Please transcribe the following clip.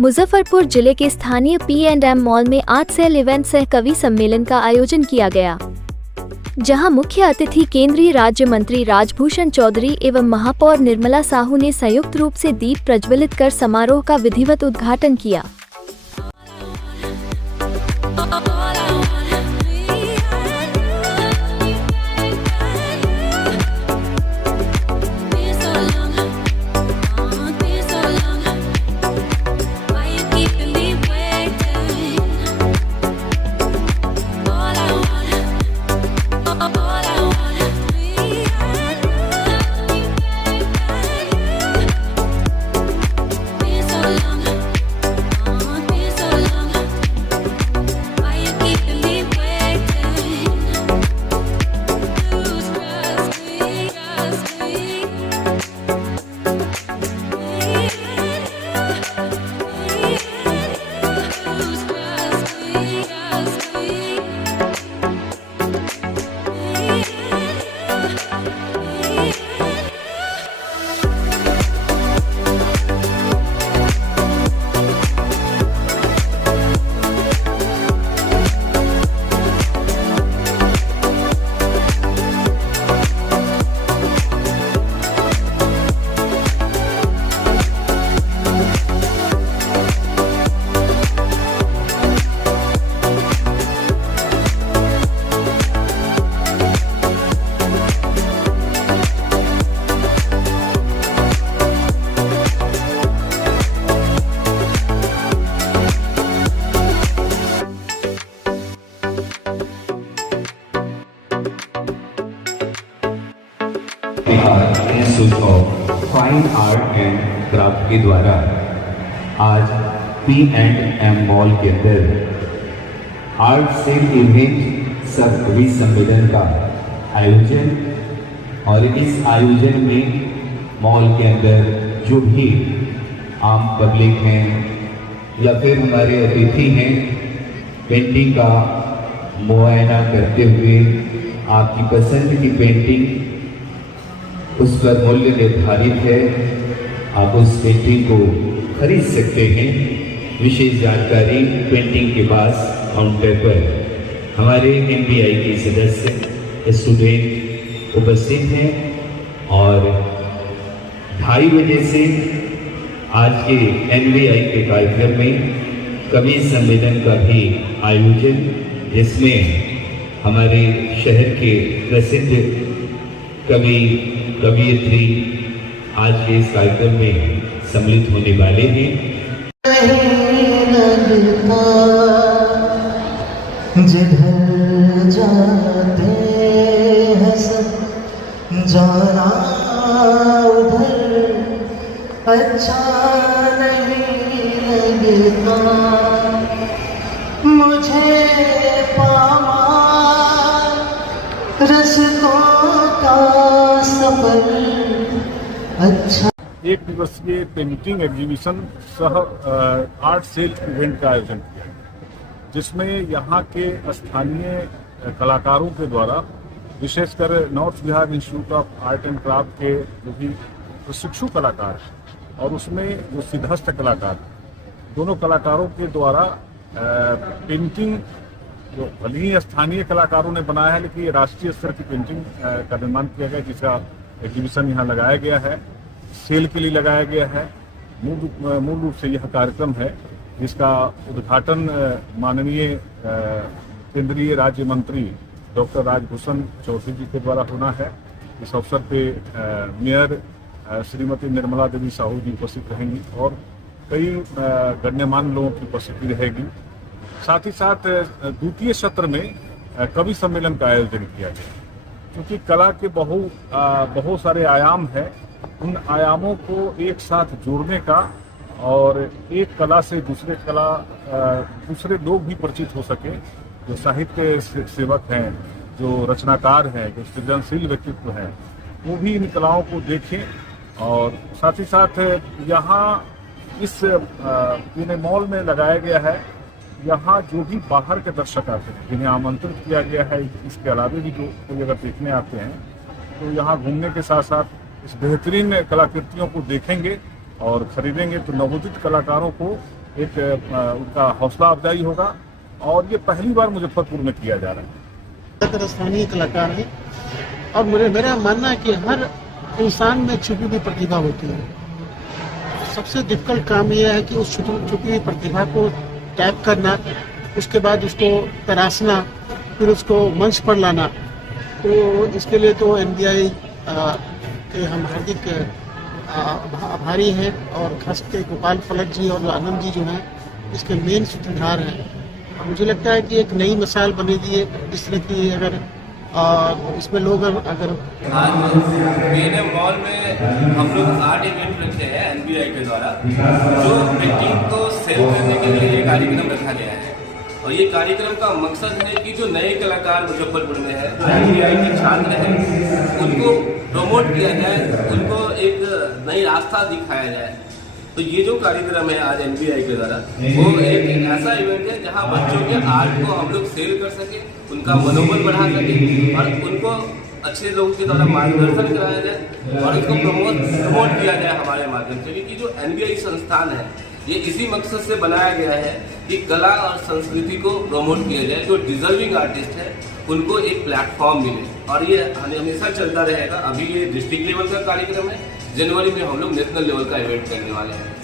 मुजफ्फरपुर जिले के स्थानीय P&M मॉल में आर्ट सेल इवेंट सह कवि सम्मेलन का आयोजन किया गया, जहां मुख्य अतिथि केंद्रीय राज्य मंत्री राजभूषण चौधरी एवं महापौर निर्मला साहू ने संयुक्त रूप से दीप प्रज्वलित कर समारोह का विधिवत उद्घाटन किया। Institute of fine art and craft के द्वारा आज P&M मॉल के अंदर आर्ट सेल इवेंट सह कवि सम्मेलन का आयोजन, और इस आयोजन में मॉल के अंदर जो भी आम पब्लिक हैं या फिर हमारे अतिथि हैं, पेंटिंग का मुआयना करते हुए आपकी पसंद की पेंटिंग, उस पर मूल्य निर्धारित है, आप उस पेंटिंग को खरीद सकते हैं। विशेष जानकारी पेंटिंग के पास काउंटर पर हमारे MBI के सदस्य स्टूडेंट उपस्थित हैं, और 2:30 बजे से आज के MBI के कार्यक्रम में कवि सम्मेलन का भी आयोजन, जिसमें हमारे शहर के प्रसिद्ध कवि कवियत्री आज के इस कार्यक्रम में सम्मिलित होने वाले हैं। जिधर जाते हैं सब जाना उधर अच्छा नहीं लगता, मुझे पामार रस्तों का सफर अच्छा। एक दिवसीय पेंटिंग एग्जीबिशन सह आर्ट सेल इवेंट का आयोजन किया, जिसमें यहाँ के स्थानीय कलाकारों के द्वारा, विशेषकर north Bihar institute of art and craft के जो भी प्रशिक्षु कलाकार हैं और उसमें जो सिद्धहस्त कलाकार, दोनों कलाकारों के द्वारा पेंटिंग, जो भले ही स्थानीय कलाकारों ने बनाया है, लेकिन ये राष्ट्रीय स्तर की पेंटिंग का निर्माण किया गया, जिसका एग्जीबिशन यहाँ लगाया गया है, सेल के लिए लगाया गया है। मूल रूप से यह कार्यक्रम है जिसका उद्घाटन माननीय केंद्रीय राज्य मंत्री डॉक्टर राजभूषण चौधरी जी के द्वारा होना है। इस अवसर पे मेयर श्रीमती निर्मला देवी साहू जी उपस्थित रहेंगी और कई गण्यमान्य लोगों की उपस्थिति रहेगी। साथ ही साथ द्वितीय सत्र में कवि सम्मेलन का आयोजन किया गया, क्योंकि कला के बहुत सारे आयाम हैं, उन आयामों को एक साथ जोड़ने का, और एक कला से दूसरे लोग भी परिचित हो सके, जो साहित्य सेवक हैं, जो रचनाकार हैं, जो सृजनशील व्यक्तित्व हैं, वो भी इन कलाओं को देखें। और साथ ही साथ यहाँ इस मॉल में लगाया गया है, यहाँ जो भी बाहर के दर्शक आते हैं, जिन्हें आमंत्रित किया गया है, इसके अलावा भी जो कोई अगर देखने आते हैं तो यहाँ घूमने के साथ साथ इस बेहतरीन कलाकृतियों को देखेंगे और खरीदेंगे, तो नवोदित कलाकारों को एक उनका हौसला अफजाई होगा। और ये पहली बार मुजफ्फरपुर में किया जा रहा है। ज़्यादातर स्थानीय कलाकार हैं और मेरा मानना है कि हर इंसान में छुपी हुई प्रतिभा होती है। सबसे डिफिकल्ट काम यह है कि उस छुपी हुई प्रतिभा को टैप करना, उसके बाद उसको तराशना, फिर उसको मंच पर लाना। तो इसके लिए तो NBI के हम हार्दिक आभारी हैं और खास करके गोपाल पलट जी और आनंद जी जो हैं इसके मेन सूत्रधार हैं। मुझे लगता है कि एक नई मिसाल बनेगी इस तरह की, अगर इसमें लोग अगर आज PNM मॉल में हम लोग आर्ट इवेंट रखे हैं NBI के द्वारा, जो पेंटिंग को सेल करने के लिए ये कार्यक्रम रखा गया है। और ये कार्यक्रम का मकसद है कि जो नए कलाकार मुजफ्फरपुर में है, NBI के छात्र हैं, उनको प्रमोट किया जाए, उनको एक नई रास्ता दिखाया जाए। तो ये जो कार्यक्रम है आज NBI के द्वारा, वो एक ऐसा इवेंट है जहां बच्चों के आर्ट को हम लोग सेल कर सके, उनका मनोबल बढ़ा सके और उनको अच्छे लोगों के द्वारा मार्गदर्शन कराया जाए और उसको प्रमोट किया जाए हमारे माध्यम से। क्योंकि जो NBI संस्थान है ये इसी मकसद से बनाया गया है कि कला और संस्कृति को प्रमोट किया जाए, जो डिजर्विंग आर्टिस्ट है उनको एक प्लेटफॉर्म मिले। और ये हमेशा चलता रहेगा। अभी ये डिस्ट्रिक्ट लेवल का कार्यक्रम है, जनवरी में हम लोग नेशनल लेवल का इवेंट करने वाले हैं।